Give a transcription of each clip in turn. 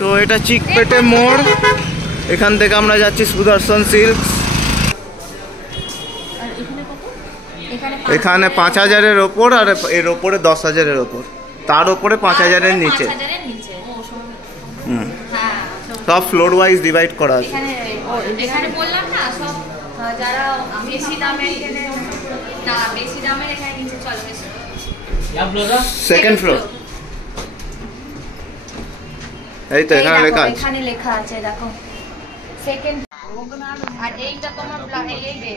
তো এটা চিকপেটে মোড়, এখান থেকে আমরা যাচ্ছি সুদর্শন সিল্কস। এখানে 5000-এর ওপর, আর এর ওপরে 10,000-এর ওপর, তার ওপরে 5000-এর নিচে। সব ফ্লোর ওয়াইজ ডিভাইড করা আছে। এখানে বললাম না, সব যারা বেশি দামের না, বেশি দামের এখানে নিচে চলবে। সেকেন্ড ফ্লোর, এই তো এখানে লেখা আছে, এখানে লেখা আছে দেখো সেকেন্ড। আর এইটা তোমার এই যে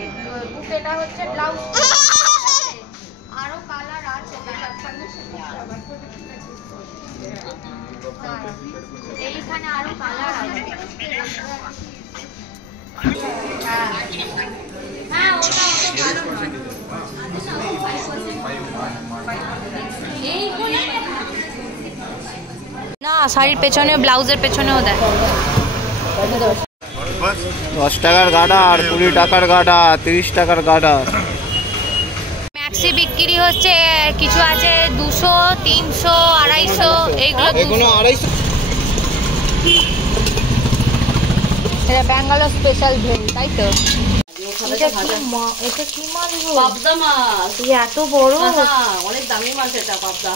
বুকেটা হচ্ছে ব্লাউজ, আরো কালার আছে, এইখানে আরো কালার আছে। হ্যাঁ ওটা ভালো নয়। না শাড়ির পেছনেও ব্লাউজের পেছনেও দেখো 10 টাকার গাডা আর 20 টাকার গাডা, 30 টাকার গাডা। ম্যাক্সি বিক্রি হচ্ছে, কিছু আছে 200, 300, 250, এইগুলো 200। এটা ব্যাঙ্গালোর স্পেশাল ভেল, তাই তো? এটা কি মাছ? পাবদা মাছ। এত বড়, অনেক দামি মাছ এটা, পাবদা।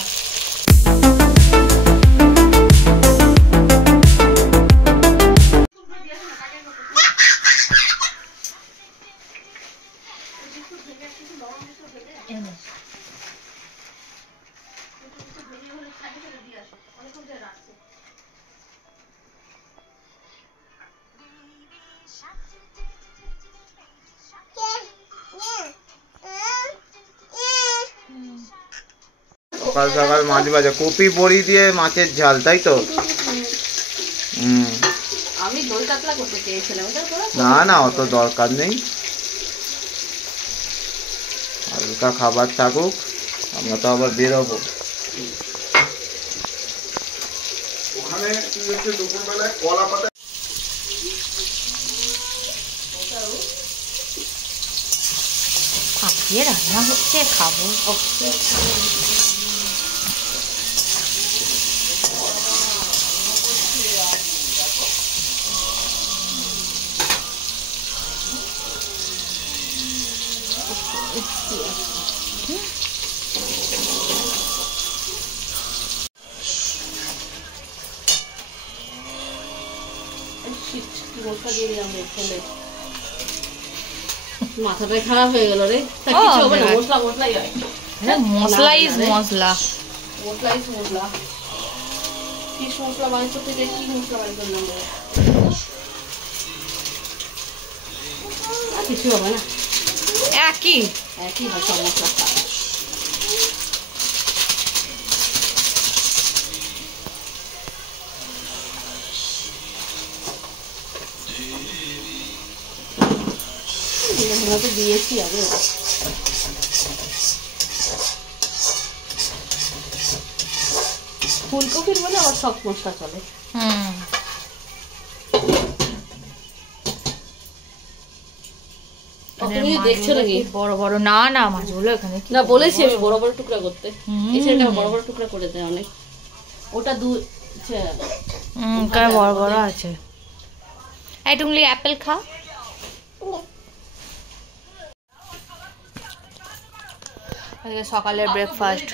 সকাল সকাল মাছ ভাজা, কপি বড়ি দিয়ে মাছের ঝাল, তাই তো? আমি দই কাতলা করতে চেয়েছিলাম, না না, অত দরকার নেই, হালকা খাবার থাকুক, আমরা তো আবার বেরোবো। ওখানে দুপুরবেলায় কলা পাতা আজকে রান্না হচ্ছে, খাবো। মাথাটাই খারাপ হয়ে গেল রে। মশলা মশলাই হয়, মশলা ইজ মশলা, মশলা ইজ মশলা। কি মশলা বানিয়ে থেকে কি মশলা বানিয়ে করলাম, আর কিছু হবে না, একই একই হয় সব মশলা। দিয়েছি আগে, ফুলকপির বলে আবার সব মশলা চলে। দেখছো নাকি বড় বড়? না না, মাছগুলো এখানে না, বলেছি আমি বড় বড় টুকরা করতে, এসেটা বড় বড় টুকরা করে দেয় অনেক। ওটা বড় বড় আছে। এই তুমি অ্যাপেল খা। সকালের ব্রেকফাস্ট,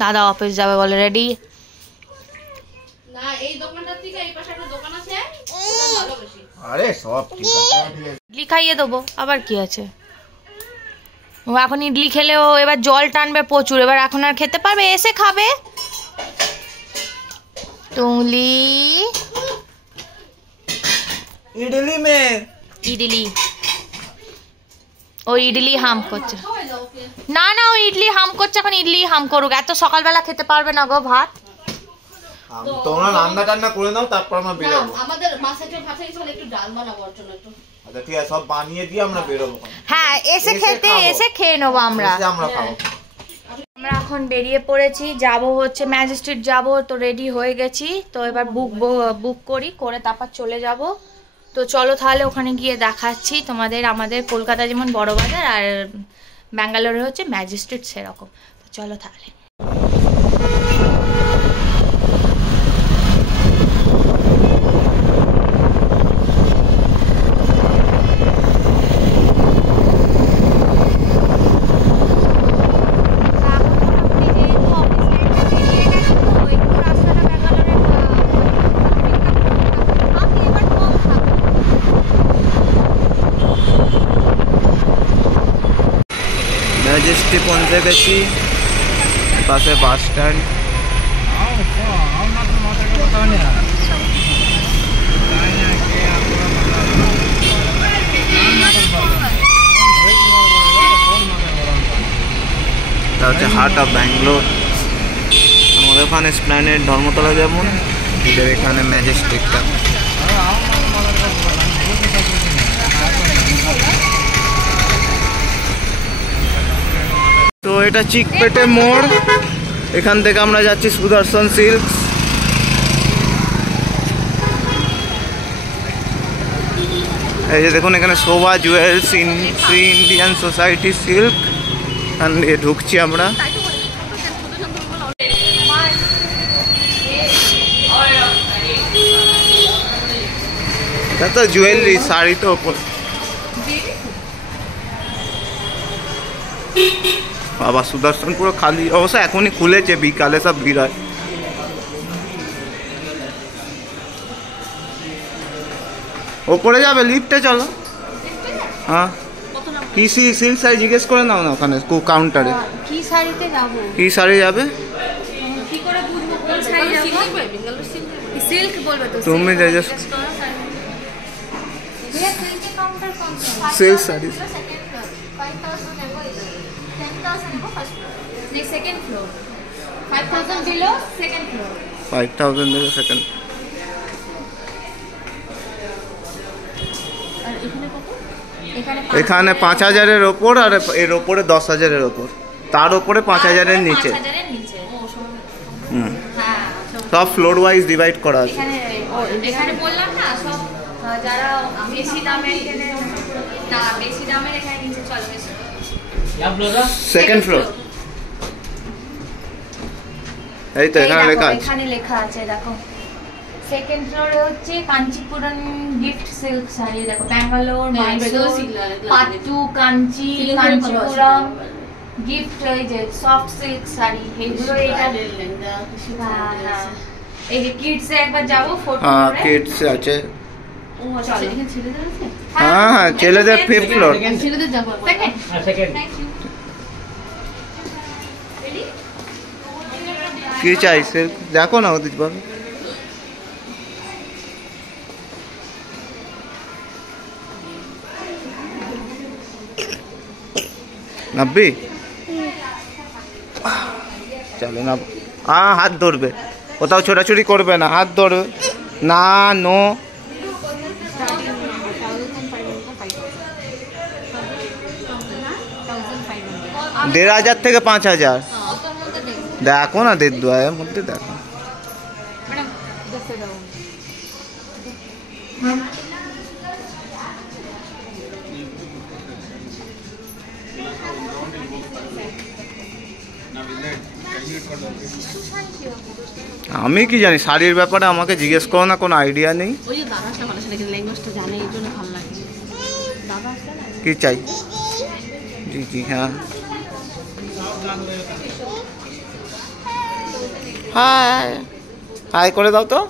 দাদা অফিস যাবে বলে রেডি। না এই দোকানটার থেকে এই পাশে একটা দোকান আছে, আরে সব ঠিক আছে, ইডলি খাইয়ে দেবো, আবার কি আছে। ও এখন ইডলি খেলেও এবার জল টানবে প্রচুর, এবার এখন আর খেতে পারবে, এসে খাবে। টুংলি ইডলি মে ইডলি, ও ইডলি হাম করছে। না না, ও ইডলি হাম করছে, এখন ইডলি হাম করুক, এত সকালবেলা খেতে পারবে না গো ভাত। তোমরা রান্না টান্না করে নাও, তারপর আমরা বেরোবো। আমাদের মাছের ভাত হিসেবে একটু ডাল বানাবো ওর জন্য একটু। আচ্ছা ঠিক আছে, সব বানিয়ে দিয়ে আমরা বেরোবো। হ্যাঁ, এসে খেয়ে নেবো আমরা খাবো। আমরা এখন বেরিয়ে পড়েছি, যাব হচ্ছে ম্যাজিস্ট্রেট যাব, তো রেডি হয়ে গেছি। তো এবার বুক করে তারপর চলে যাব। তো চলো তাহলে ওখানে গিয়ে দেখাচ্ছি তোমাদের। আমাদের কলকাতা যেমন বড় বাজার, আর ব্যাঙ্গালোরে হচ্ছে ম্যাজিস্ট্রেট সেরকম। তো চলো তাহলে। ম্যাজেস্টিক পৌঁছে গেছি, পাশে বাস স্ট্যান্ড। এটা হচ্ছে হার্ট অফ ব্যাঙ্গালোর। আমাদের ওখানে এসপ্ল্যানেড ধর্মতলা যেমন, এদের এখানে ম্যাজেস্টিকটা। তো এটা চিকপেটে মোড়, এখান থেকে আমরা যাচ্ছি সুদর্শন সিল্কস। এই যে দেখুন এখানে Shobha Jewels, Shri Indian society silk, এখান দিয়ে ঢুকছি আমরা। এটা তো জুয়েলারি, শাড়ি তো ওপর। বাবা সুদর্শন পুরো খালি, অবশ্য এখনই খুলেছে, বিকালে সব ভিড় হয়। ওপরে যাবে লিফটে, চলো। হ্যাঁ, কি সিল্ক শাড়ি জিজ্ঞেস করে নাও না ওখানে কাউন্টারে। কি শাড়িতে যাবো? কি শাড়ি যাবে কি করে বুঝবো কোন শাড়ি যাবো? সিল্ক বলবে তো। তুমি জিজ্ঞেস भैया सिल्क के काउंटर कौन सा? सिल्क साड़ी 5000 एबो 10000 एबो फर्स्ट फ्लोर, नहीं second floor. 5000 below second floor. 5000 দেবে সেকেন্ড। আর এখানে কত? এখানে 5000 এর উপর, আর এর উপরে 10000 এর উপর, তার উপরে 5000 এর নিচে। 5000 এর নিচে। ও হুম, হ্যাঁ সব ফ্লোর ওয়াইজ ডিভাইড করা আছে। এখানে বললাম না সব যারা বেশি দামের কেনে না, বেশি দামের এখানে নিচে চলো বেশি। Second floor. এই তো এখানে লেখা আছে, এখানে লেখা আছে দেখো। সেকেন্ড ফ্লোরে হচ্ছে কাঞ্চিপুরম গিফট সিল্ক শাড়ি, দেখো ব্যাঙ্গালোর, মাইসোর, পাট্টু, কাঞ্চি, কাঞ্চিপুরম গিফট, এই যে সফট সিল্ক শাড়ি এগুলো। এটা হ্যাঁ, এই যে কিডস এ একবার যাবো ফটো। হ্যাঁ কিডস আছে। ও চলো এখানে ছেলেদের আছে। হ্যাঁ হ্যাঁ ছেলেদের 5th ফ্লোর। ছেলেদের যাবো সেকেন্ড। হ্যাঁ সেকেন্ড। Thank you. রেডি? কি চাই সিল্ক দেখো না ওদিক বাবা। नब्बे चलो ना। हाँ हाथ धरबे, कोথাও ছোটাছুটি করবে না, হাত ধরবে না। নো 1500 থেকে 5000 দেখো না, 1.5 মধ্যে দেখো। আমি কি জানি শাড়ির ব্যাপারে, আমাকে জিজ্ঞেস করো না, কোনো আইডিয়া নেই। ওই যে দাদাটা ভালো সেটা ল্যাঙ্গুয়েজটা জানে, এই জন্য ভালো লাগে। দাদা আসলে না কি চাই? জি জি হ্যাঁ। হাই হাই করে দাও তো।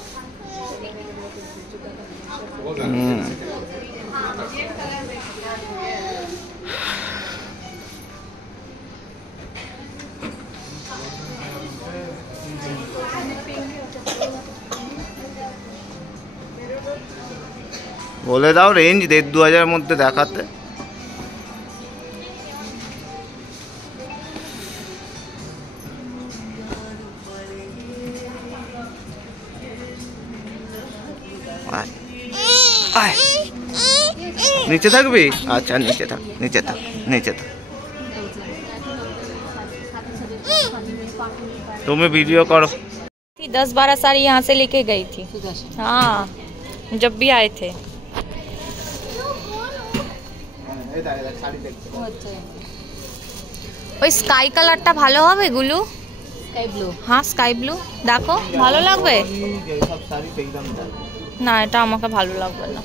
বলে দাও রেঞ্জ 1.5-2,000 মধ্যে দেখাতে। नीचे थक भी अच्छा, नीचे थक नीचे थक नीचे थक। तुम्हें वीडियो करो। 10-12 साड़ी यहाँ से लेके गई थी। हाँ जब भी आए थे। ওই স্কাই কালারটা ভালো হবে গুলো, স্কাই ব্লু। হ্যাঁ স্কাই ব্লু দেখো ভালো লাগবে। না এটা আমাকে ভালো লাগবে না।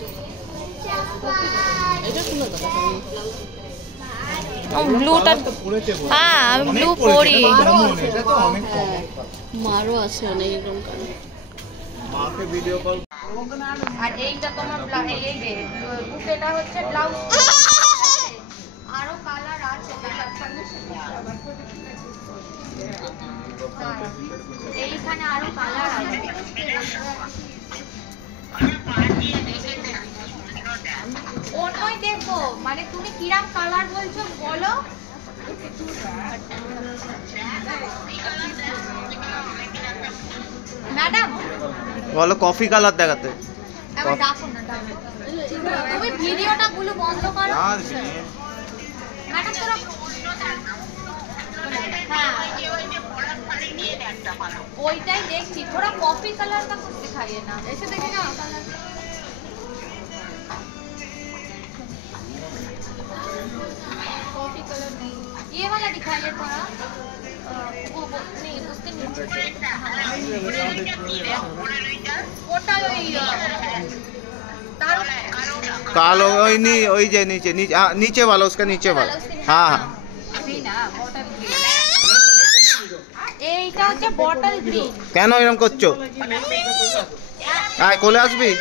এটা সুন্দর তো ব্লুটা, হ্যাঁ আমি ব্লু পরি। মারও আছে অনেক এরকম কালার। মাকে ভিডিও কল। আর এইটা তোমার এই যে বুকেটা হচ্ছে ব্লাউজ, আরো কালার আছে এইখানে, আরো কালার আছে। ওটাই দেখো, মানে তুমি কিরম কালার বলছো বলো। ম্যাডাম বলো কফি কালার দেখাতে। এবার ডাকো না, ডাকো। তুমি ভিডিওটা গুলো বন্ধ করো। ম্যাডাম তোরা ওইটাই দেখছি, थोड़ा कॉफी कलर का कुछ दिखाइए ना, ऐसे देखिएगा कलर। कॉफी कलर नहीं, ये वाला दिखाइए थोड़ा। वो नहीं, उसके नीचे ওটা ওই कालो ওই নি ওই যে नीचे नीचे नीचे वाला, उसका नीचे वाला। हाँ हाँ এইটা হচ্ছে বটল গ্রিন। কেন এরকম করছো? আয় কোলে আসবি।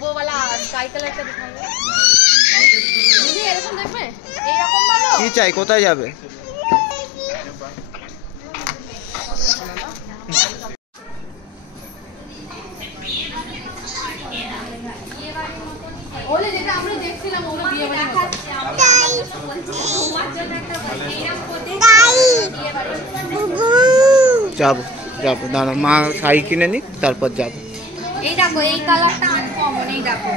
वो वाला स्काई कलर का दिखाइए। দিদি এরকম দেখবে? এইরকম ভালো। কি চাই, কোথায় যাবে? ওলে যেটা আমরা দেখছিলাম ওগুলো বিয়ে বাড়ি মতো। যাবো যাবো, দাঁড়া মা শাড়ি কিনে নিক তারপর যাবো। এই দেখো এই কালারটা আনকমন, এই দেখো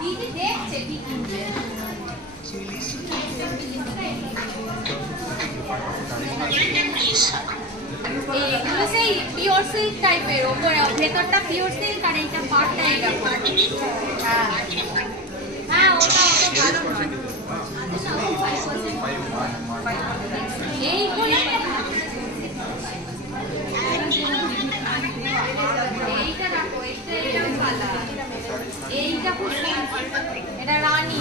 দিদি দেখছে কি কিনবে। এইগুলো সেই পিওর সিল্ক টাইপের, ওপরে ভেতরটা পিওর সিল্ক আর এইটা পাটটা এইরকম। হ্যাঁ হ্যাঁ ওটা অত ভালো নয়। এইগুলো এইটা দেখো, এইটা এরকম কালার, এইটা খুব এটা রানী,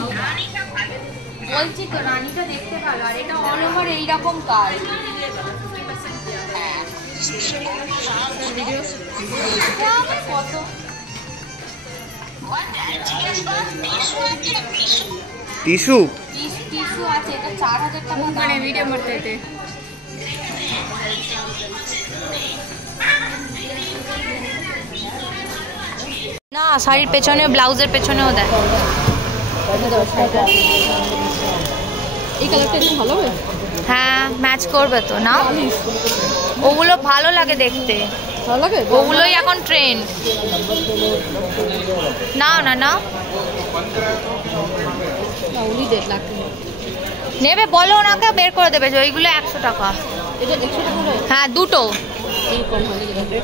বলছি তো রানীটা দেখতে ভালো। আর এটা অল ওভার এইরকম কাজ। কত টিস্যু টিস্যু আছে, এটা 4000 টাকা ভিডিও করতে। না শাড়ির পেছনে, ব্লাউজের পেছনেও দেয়। এই কালারটা একটু ভালো হবে। হ্যাঁ ম্যাচ করবে তো না, ওগুলো ভালো লাগে দেখতে, ভালো লাগে ওগুলোই এখন ট্রেন্ড। নাও না নাও, না উনি 1.5 লাখ নেবে বলো ওনাকে, বের করে দেবে। যে ওইগুলো 100 টাকা। এটা 100 টাকা হয়? হ্যাঁ দুটো। এই কম হয় নাকি?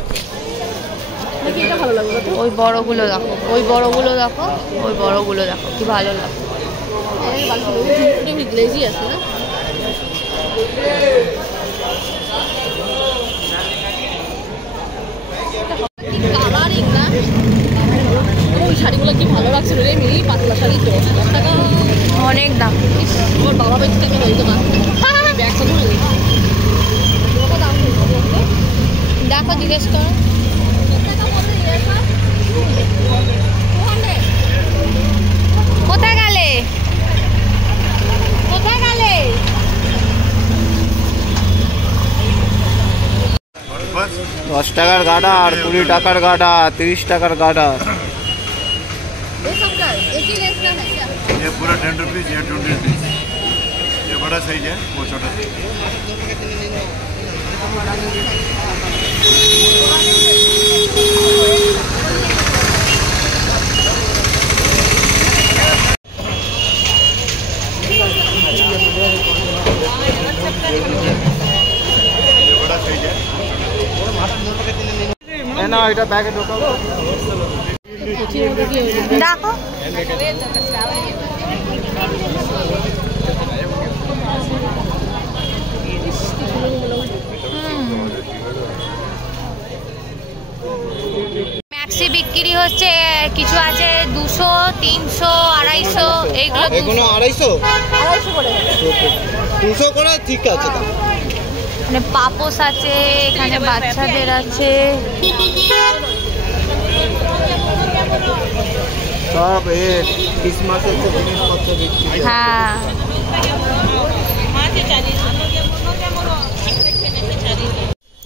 নাকি এটা ভালো লাগবে? ওই বড়গুলো দেখো, ওই বড়গুলো দেখো, ওই বড়গুলো দেখো কি ভালো লাগে। এই বালগুলো এমনি গ্লেজি আছে না? কালারিং না, ওই শাড়িগুলো কি ভালো লাগছিল রে মিলি, পাতলা শাড়ি 10 টাকা অনেক দাম। আমার বাবা বেঁচে থাকলে হইতো না। ব্যাগ তো ধরে দাম দেখো জিজ্ঞেস করো। কোথায় গেলে, কোথায় গেলে? 10 টাকার গাডা আর 20 টাকার গাডা, 30 টাকার গাডা। ये सब का एक ही रेट का है क्या? ये पूरा 10 रुपीज़, ये 20 रुपीज़। ये बड़ा साइज है, वो छोटा साइज। ये बड़ा साइज है। है ना এটা ব্যাগে ঢোকাবো। দেখো ম্যাক্সি বিক্রি হচ্ছে, কিছু আছে 200, 300, 250, এইগুলো এগুলো 250 করে 200 করে, ঠিক আছে। মানে পাপোস আছে, এখানে বাচ্চাদের আছে, সব ক্রিসমাসের জিনিসপত্র বিক্রি। হ্যাঁ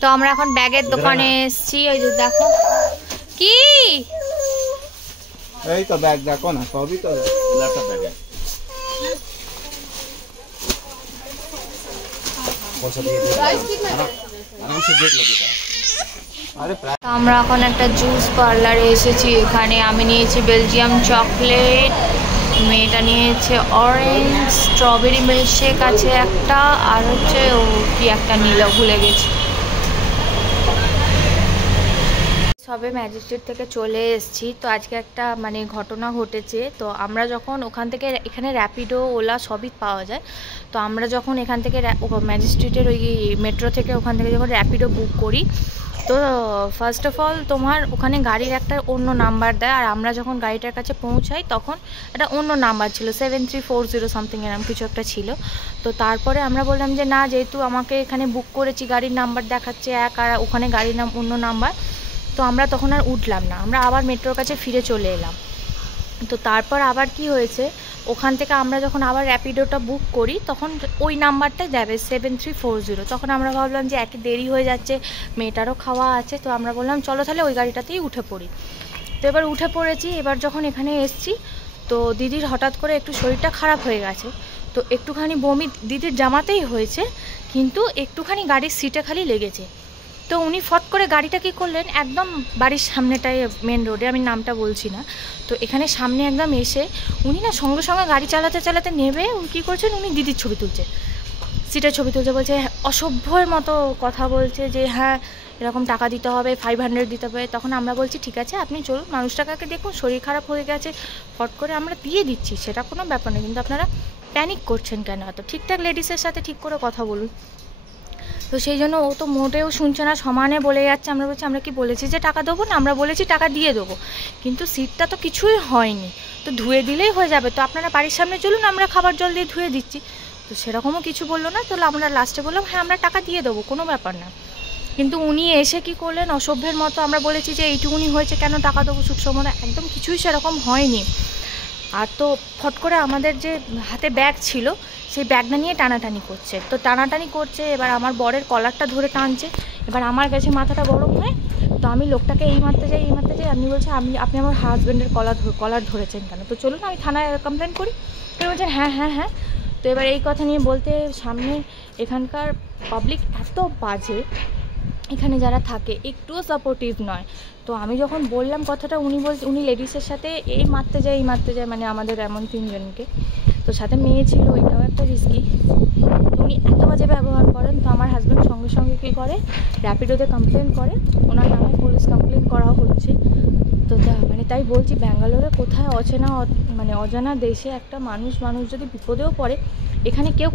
তো আমরা এখন ব্যাগের দোকানে এসেছি। ওই যে দেখো কি, এই তো ব্যাগ দেখো না, সবই তো ল্যাপটপ ব্যাগ। আমরা এখন একটা জুস পার্লারে এসেছি। এখানে আমি নিয়েছি বেলজিয়াম চকলেট, মেয়েটা নিয়েছে অরেঞ্জ, স্ট্রবেরি মিল্কশেক আছে একটা, আর হচ্ছে ও কি একটা নিল ভুলে গেছি। সবে ম্যাজিস্ট্রেট থেকে চলে এসেছি। তো আজকে একটা মানে ঘটনা ঘটেছে। তো আমরা যখন ওখান থেকে, এখানে র্যাপিডো, ওলা সবই পাওয়া যায়। তো আমরা যখন এখান থেকে ম্যাজিস্ট্রেটের ওই মেট্রো থেকে ওখান থেকে যখন র্যাপিডো বুক করি, তো ফার্স্ট অফ অল তোমার ওখানে গাড়ির একটা অন্য নাম্বার দেয়, আর আমরা যখন গাড়িটার কাছে পৌঁছাই তখন একটা অন্য নাম্বার ছিল, 7340 সামথিং এরকম কিছু একটা ছিল। তো তারপরে আমরা বললাম যে না, যেহেতু আমাকে এখানে বুক করেছি, গাড়ির নাম্বার দেখাচ্ছে এক, আর ওখানে গাড়ির নাম অন্য নাম্বার, তো আমরা তখন আর উঠলাম না, আমরা আবার মেট্রোর কাছে ফিরে চলে এলাম। তো তারপর আবার কি হয়েছে, ওখান থেকে আমরা যখন আবার র্যাপিডোটা বুক করি তখন ওই নাম্বারটাই যাবে 7340। তখন আমরা ভাবলাম যে একই দেরি হয়ে যাচ্ছে, মেয়েটারও খাওয়া আছে, তো আমরা বললাম চলো তাহলে ওই গাড়িটাতেই উঠে পড়ি। তো এবার উঠে পড়েছি। এবার যখন এখানে এসছি, তো দিদির হঠাৎ করে একটু শরীরটা খারাপ হয়ে গেছে, তো একটুখানি বমি দিদির জামাতেই হয়েছে, কিন্তু একটুখানি গাড়ির সিটে খালি লেগেছে। তো উনি ফট করে গাড়িটা কী করলেন, একদম বাড়ির সামনেটায় মেন রোডে, আমি নামটা বলছি না, তো এখানে সামনে একদম এসে উনি না সঙ্গে সঙ্গে গাড়ি চালাতে চালাতে নেবে উনি কী করছেন, উনি দিদির ছবি তুলছে, সিটের ছবি তুলছে, বলছে অসভ্যের মতো কথা বলছে যে হ্যাঁ এরকম টাকা দিতে হবে, 500 দিতে হবে। তখন আমরা বলছি ঠিক আছে আপনি চলুন, মানুষটাকে দেখুন শরীর খারাপ হয়ে গেছে, ফট করে আমরা দিয়ে দিচ্ছি, সেটা কোনো ব্যাপার নেই, কিন্তু আপনারা প্যানিক করছেন কেন এত, ঠিকঠাক লেডিসের সাথে ঠিক করে কথা বলুন। তো সেই জন্য ও তো মোটেও শুনছে না, সমানে বলে যাচ্ছে। আমরা বলছি আমরা কি বলেছি যে টাকা দেবো না, আমরা বলেছি টাকা দিয়ে দেবো, কিন্তু সিটটা তো কিছুই হয়নি, তো ধুয়ে দিলেই হয়ে যাবে, তো আপনারা বাড়ির সামনে চলুন, আমরা খাবার জল দিয়ে ধুয়ে দিচ্ছি। তো সেরকমও কিছু বললো না। তো আমরা লাস্টে বললাম হ্যাঁ আমরা টাকা দিয়ে দেবো, কোনো ব্যাপার না। কিন্তু উনি এসে কি করলেন, অসভ্যের মতো, আমরা বলেছি যে এইটুকুনি হয়েছে কেন টাকা দেবো সুসময়, একদম কিছুই সেরকম হয়নি। আর তো ফট করে আমাদের যে হাতে ব্যাগ ছিল সেই ব্যাগটা নিয়ে টানাটানি করছে, তো টানাটানি করছে, এবার আমার বরের কলারটা ধরে টানছে, এবার আমার কাছে মাথাটা গরম হয়ে, তো আমি লোকটাকে এই মারতে যাই, আপনি বলছে আপনি আমার হাজব্যান্ডের কলার ধরেছেন কেন, তো চলুন আমি থানায় কমপ্লেন করি। তো বলছেন হ্যাঁ হ্যাঁ হ্যাঁ। তো এবার এই কথা নিয়ে বলতে, সামনে এখানকার পাবলিক এত বাজে, এখানে যারা থাকে একটুও সাপোর্টিভ নয়। তো আমি যখন বললাম কথাটা, উনি লেডিসের সাথে এই মারতে যায় মানে আমাদের এমন 3 জনকে, তো সাথে মেয়ে ছিল, এটাও একটা রিস্কি, উনি এত বাজে ব্যবহার করেন। তো আমার হাজব্যান্ড সঙ্গে সঙ্গে কী করে, র্যাপিডোতে কমপ্লেন করে, ওনার নামে পুলিশ কমপ্লেন করা হচ্ছে। তো মানে তাই বলছি, ব্যাঙ্গালোরে কোথায় অজানা দেশে একটা মানুষ যদি বিপদেও পড়ে, এখানে কেউ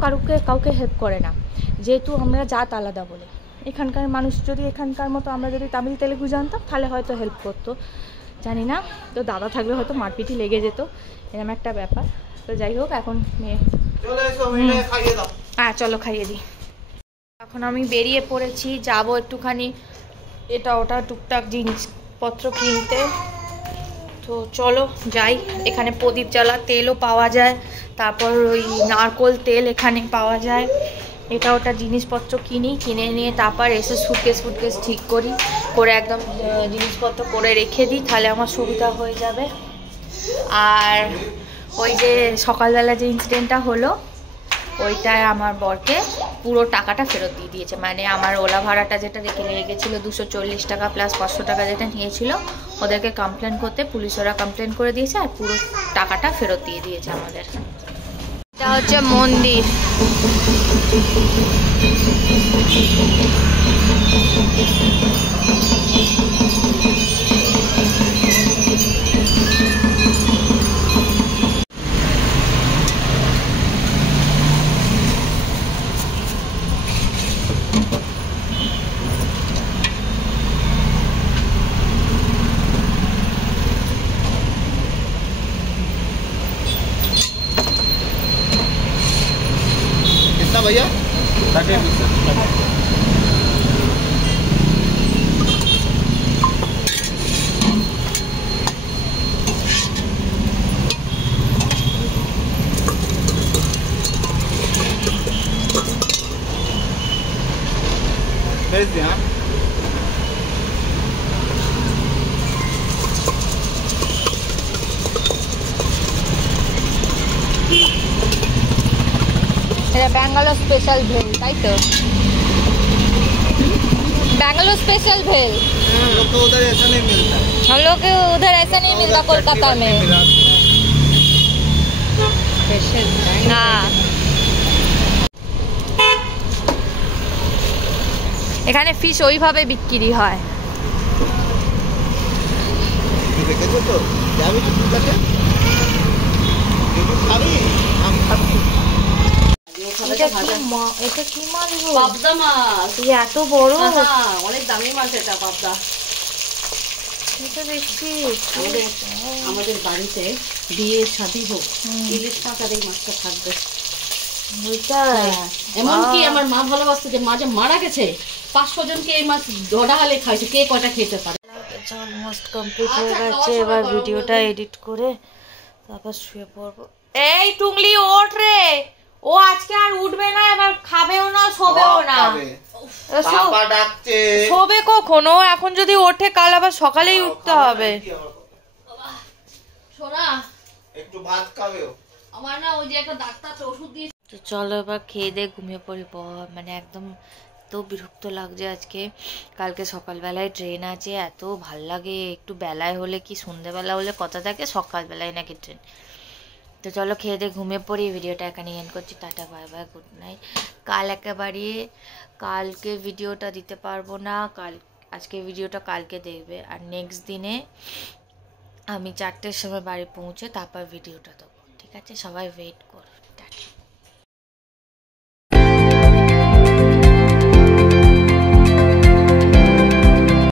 কাউকে হেল্প করে না, যেহেতু আমরা জাত আলাদা বলে। এখানকার মানুষ যদি এখানকার মতো আমরা যদি তামিল তেলেগু জানতাম তাহলে হয়তো হেল্প করতো, জানি না, তো দাদা থাকলে হয়তো মারপিটি লেগে যেত, এরকম একটা ব্যাপার। তো যাই হোক, এখন হ্যাঁ চলো খাইয়ে দিই। এখন আমি বেরিয়ে পড়েছি, যাব একটুখানি এটা ওটা টুকটাক জিনিসপত্র কিনতে। তো চলো যাই। এখানে প্রদীপ জ্বালা তেলও পাওয়া যায়, তারপর ওই নারকোল তেল এখানে পাওয়া যায়, এটা ওটা জিনিসপত্র কিনে নিয়ে তারপর এসে সুটকেস ঠিক করে একদম জিনিসপত্র করে রেখে দিই, তাহলে আমার সুবিধা হয়ে যাবে। আর ওই যে সকালবেলা যে ইনসিডেন্টটা হলো, ওইটায় আমার বরকে পুরো টাকাটা ফেরত দিয়ে দিয়েছে, মানে আমার ওলা ভাড়াটা যেটা লেগে গেছিলো 240 টাকা প্লাস 500 টাকা যেটা নিয়েছিল, ওদেরকে কমপ্লেন করতে পুলিশরা কমপ্লেন করে দিয়েছে, আর পুরো টাকাটা ফেরত দিয়ে দিয়েছে আমাদের। এটা হচ্ছে মন্দির। भैया 30 पीसेस। भेज दिया। এটা ব্যাঙ্গালোর স্পেশাল ভেল, তাই তো? बैंगलोर स्पेशल भेल। हम लोग को उधर ऐसा नहीं मिलता। हम लोग को उधर ऐसा नहीं मिलता कोलकाता में। स्पेशल हाँ। এখানে ফিশ ওইভাবে বিক্রি হয়। দেখেছো তো যাবি তো ঠিক আছে খাবি আম খাবি এটা কি মাছ গো? পাবদা মাছ। এত বড়? হ্যাঁ, অনেক দামি মাছ এটা পাবদা। এটা দেখছি আমাদের বাড়িতে বিয়ে শাদী হোক ইলিশ মাছ আর এই মাছটা থাকবে। এমনকি আমার মা ভালোবাসতো যে মা যে মারা গেছে 500 জনকে এই মাছ ডডালে খাইছে, কে কয়টা খেতে পারে। অলমোস্ট কমপ্লিট হয়ে গেছে, এবার ভিডিওটা এডিট করে তারপর শুয়ে পড়বো। এই টুংলি ওঠ রে, ও আজকে আর উঠবে না, এবার খাবেও না শোবেও না। পাপা ডাকছে। শোবে কখন? ও এখন যদি ওঠে কাল আবার সকালেই উঠতে হবে। সোনা একটু ভাত খাবে। আমার না ওই যে একটা ডাক্তার ওষুধ দিয়ে। তো চলো এবার খেয়ে দিয়ে ঘুমিয়ে পড়ি। মানে একদম এত বিরক্ত লাগছে আজকে। কালকে সকালবেলায় ট্রেন আছে, এত ভাল লাগে। একটু বেলায় হলে কি সন্ধ্যেবেলা হলে কথা থাকে, সকালবেলায় নাকি ট্রেন। তো চলো খেয়ে দিয়ে ঘুমিয়ে পড়ি। ভিডিওটা এখানে এন্ড করছি। Tata bye bye, good night. কালকে ভিডিওটা দিতে পারবো না, আজকে ভিডিওটা কালকে দেখবে। আর নেক্সট দিনে আমি 4টের সময় বাড়ি পৌঁছে তারপর ভিডিওটা দেবো, ঠিক আছে? সবাই ওয়েট করো।